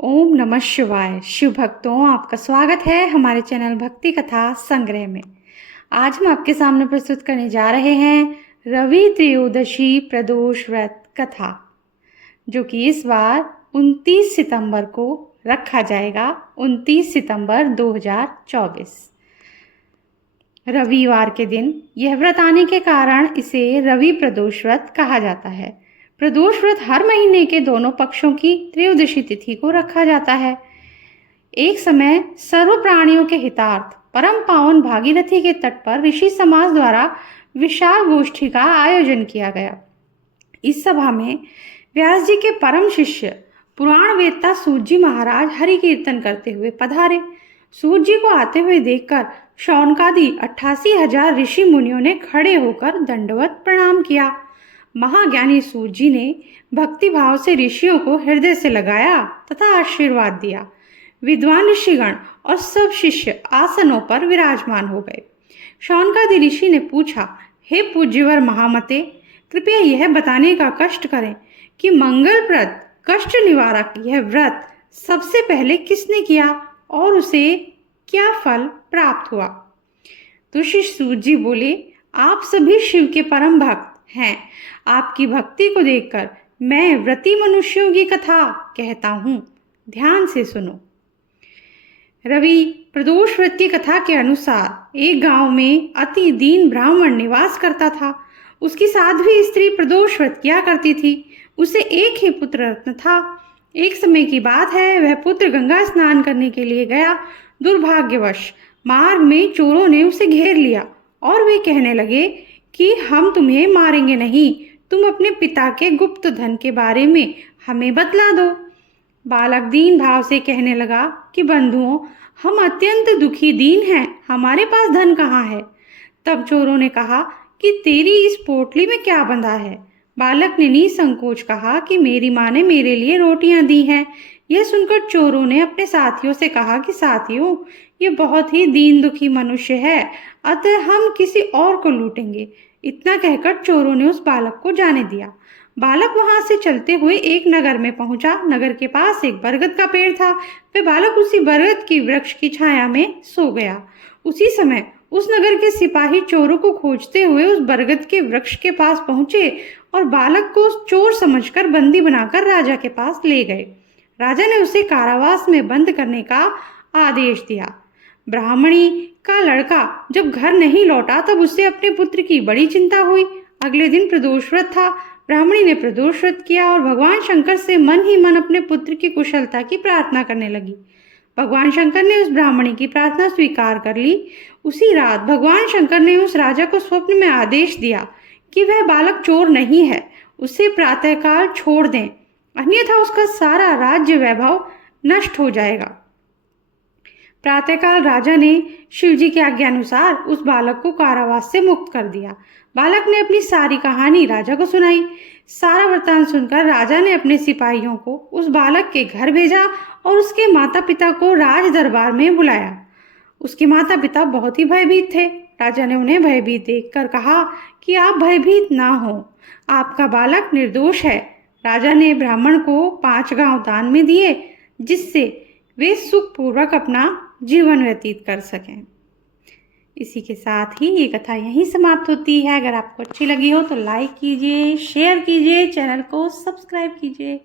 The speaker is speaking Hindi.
ओम नमः शिवाय। शिव भक्तों, आपका स्वागत है हमारे चैनल भक्ति कथा संग्रह में। आज हम आपके सामने प्रस्तुत करने जा रहे हैं रवि त्रयोदशी प्रदोष व्रत कथा, जो कि इस बार 29 सितंबर को रखा जाएगा। 29 सितंबर 2024 रविवार के दिन यह व्रत आने के कारण इसे रवि प्रदोष व्रत कहा जाता है। प्रदोष व्रत हर महीने के दोनों पक्षों की त्रयोदशी तिथि को रखा जाता है। एक समय सर्व प्राणियों के हितार्थ परम पावन भागीरथी के तट पर ऋषि समाज द्वारा विशाल गोष्ठी का आयोजन किया गया। इस सभा में व्यास जी के परम शिष्य पुराण वेत्ता सूत जी महाराज हरि कीर्तन करते हुए पधारे। सूत जी को आते हुए देखकर शौनकादि 88,000 ऋषि मुनियों ने खड़े होकर दंडवत प्रणाम किया। महाज्ञानी सूत जी ने भक्ति भाव से ऋषियों को हृदय से लगाया तथा आशीर्वाद दिया। विद्वान ऋषिगण और सब शिष्य आसनों पर विराजमान हो गए। शौनकादि ऋषि ने पूछा, हे पूज्यवर महामते, कृपया यह बताने का कष्ट करें कि मंगलप्रद कष्ट निवारक यह व्रत सबसे पहले किसने किया और उसे क्या फल प्राप्त हुआ। तो श्री सूत जी बोले, आप सभी शिव के परम भक्त हैं। आपकी भक्ति को देखकर मैं व्रती मनुष्यों की कथा कहता हूँ, ध्यान से सुनो। रवि प्रदोष व्रत की कथा के अनुसार एक गांव में अति दीन ब्राह्मण निवास करता था। उसकी साध्वी स्त्री प्रदोष व्रत किया करती थी। उसे एक ही पुत्र रत्न था। एक समय की बात है, वह पुत्र गंगा स्नान करने के लिए गया। दुर्भाग्यवश मार्ग में चोरों ने उसे घेर लिया और वे कहने लगे कि हम तुम्हें मारेंगे नहीं, तुम अपने पिता के गुप्त धन के बारे में हमें बतला दो। बालक दीन भाव से कहने लगा कि बंधुओं, हम अत्यंत दुखी दीन हैं, हमारे पास धन कहाँ है। तब चोरों ने कहा कि तेरी इस पोटली में क्या बंधा है। बालक ने निसंकोच कहा कि मेरी माँ ने मेरे लिए रोटियां दी हैं। यह सुनकर चोरों ने अपने साथियों से कहा कि साथियों, ये बहुत ही दीन दुखी मनुष्य है, अतः हम किसी और को लूटेंगे। इतना कहकर चोरों ने उस बालक को जाने दिया। बालक वहां से चलते हुए एक नगर में पहुंचा। नगर के पास एक बरगद का पेड़ था। वह बालक उसी बरगद की वृक्ष की छाया में सो गया। उसी समय उस नगर के सिपाही चोरों को खोजते हुए उस बरगद के वृक्ष के पास पहुंचे और बालक को चोर समझकर बंदी बनाकर राजा के पास ले गए। राजा ने उसे कारावास में बंद करने का आदेश दिया। ब्राह्मणी का लड़का जब घर नहीं लौटा तब उससे अपने पुत्र की बड़ी चिंता हुई। अगले दिन प्रदोष व्रत था। ब्राह्मणी ने प्रदोष व्रत किया और भगवान शंकर से मन ही मन अपने पुत्र की कुशलता की प्रार्थना करने लगी। भगवान शंकर ने उस ब्राह्मणी की प्रार्थना स्वीकार कर ली। उसी रात भगवान शंकर ने उस राजा को स्वप्न में आदेश दिया कि वह बालक चोर नहीं है, उसे प्रातःकाल छोड़ दें, अन्यथा उसका सारा राज्य वैभव नष्ट हो जाएगा। प्रातःकाल राजा ने शिवजी की आज्ञा अनुसार उस बालक को कारावास से मुक्त कर दिया। बालक ने अपनी सारी कहानी राजा को सुनाई। सारा वृत्तांत सुनकर राजा ने अपने सिपाहियों को उस बालक के घर भेजा और उसके माता पिता को राज दरबार में बुलाया। उसके माता पिता बहुत ही भयभीत थे। राजा ने उन्हें भयभीत देखकर कहा कि आप भयभीत ना हो, आपका बालक निर्दोष है। राजा ने ब्राह्मण को 5 गांव दान में दिए, जिससे वे सुखपूर्वक अपना जीवन व्यतीत कर सकें। इसी के साथ ही ये कथा यहीं समाप्त होती है। अगर आपको अच्छी लगी हो तो लाइक कीजिए, शेयर कीजिए, चैनल को सब्सक्राइब कीजिए।